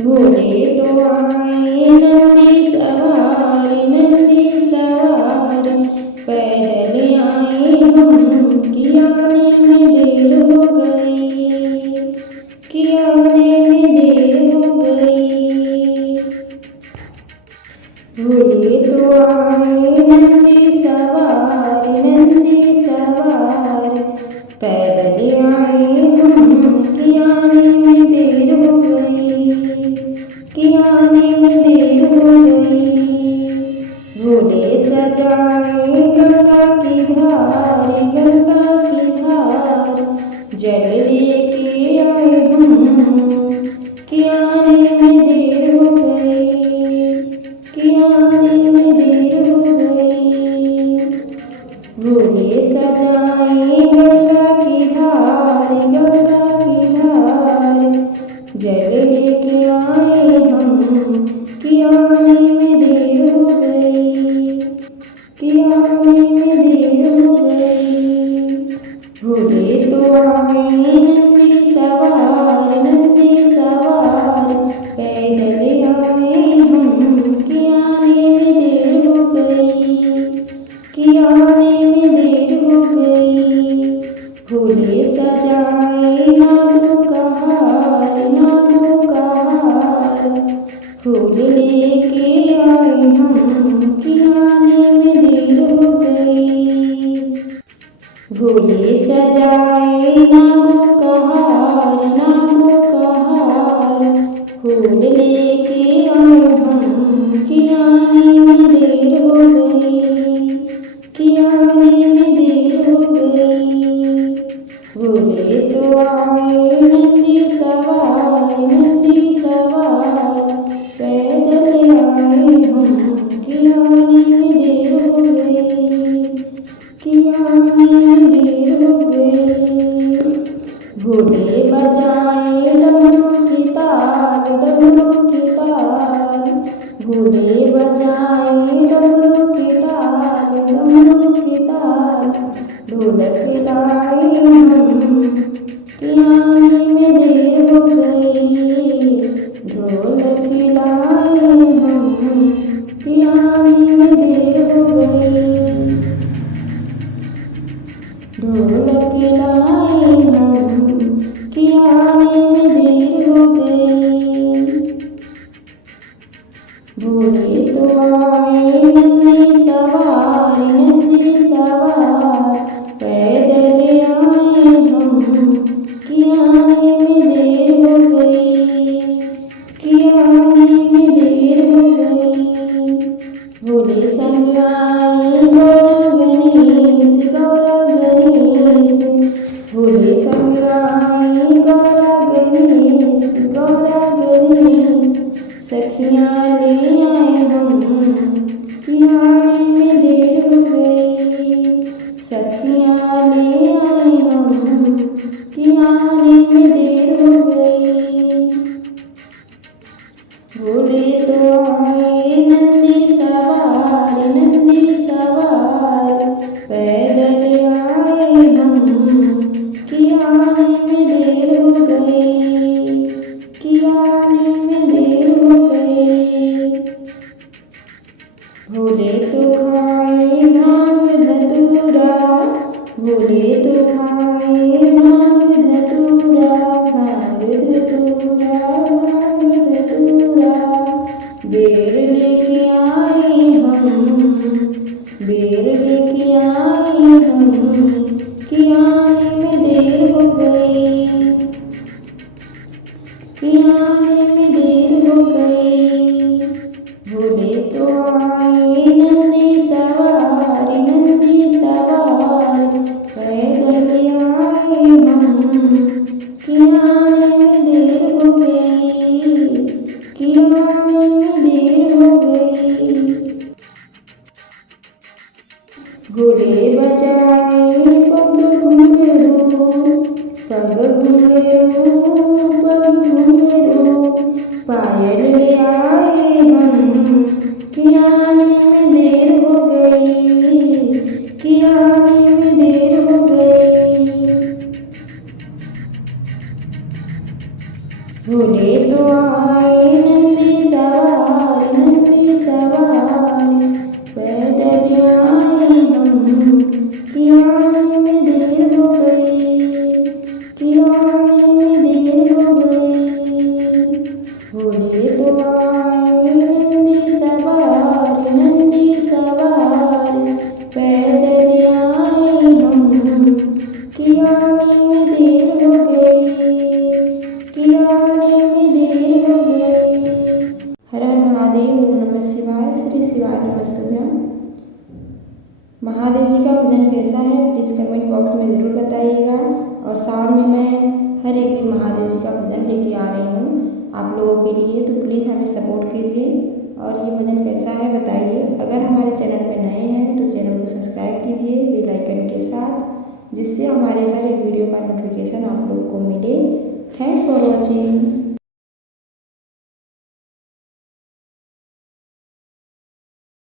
घोड़े तो आए नंदी सवार पैदल आए हम कि आने में देर हो गई, कि आने में देर हो गई। घोड़े तो आए नंदी सवार पैदल आए हम कि आने में देर हो गई, कि आने में देर हो गई। घोड़े सजाए गंगा की धार जल लेके आए हम कि आने में देर हो गई, कि आने में देर हो गई। घोड़े सजाए गंगा की धार जल लेके आए हम कि आने में देर हो गई, कि आने में देर हो गई। घोड़े तो आए नंदी सवार पैदल आए हम कि आने में देर हो गई, कि आने में देर हो गई। घोड़े सजाए नागों का हार फूल लेके आए हम कि आने में देर हो गई। घोड़े सजाए नागों का हार फूल लेके आए हम कि आने में देर हो गई, कि आने में देर हो गई। घोड़े तो आए नंदी सवार पैदल आए हम कि आने में देर हो गई, कि आने में देर हो गई। घोड़े बजाए डमरू की ताल घोड़े बजाए डमरू की ताल ढोलक लाए हम कि आने में देर हो गई, ढोलक लाए हम कि आने में देर हो गई। ढोलक लाए हम कि आने में देर हो गई। घोड़े तो आए नंदी सवार पैदल आए हम कि आने में देर हो गई, कि आने में देर हो गई। घोड़े संग आए गौर गणेश घोड़े संग आए गौर गणेश सखियाँ ले आए हम कि आने में देर हो गई, सखियाँ ले आए हम कि आने में देर हो गई। घोड़े तो आए नंदी सवार पैदल आए हम कि आने में देर हो गई, कि आने में देर हो गई। घोड़े तो खाए भांग धतूरा बेर लेके आए हम कि आने में बॉक्स में ज़रूर बताइएगा। और सावन में मैं हर एक दिन महादेव जी का भजन लेके आ रही हूँ आप लोगों के लिए, तो प्लीज़ हमें सपोर्ट कीजिए और ये भजन कैसा है बताइए। अगर हमारे चैनल पर नए हैं तो चैनल को सब्सक्राइब कीजिए बेल आइकन के साथ, जिससे हमारे हर एक वीडियो का नोटिफिकेशन आप लोग को मिले। Thanks for watching.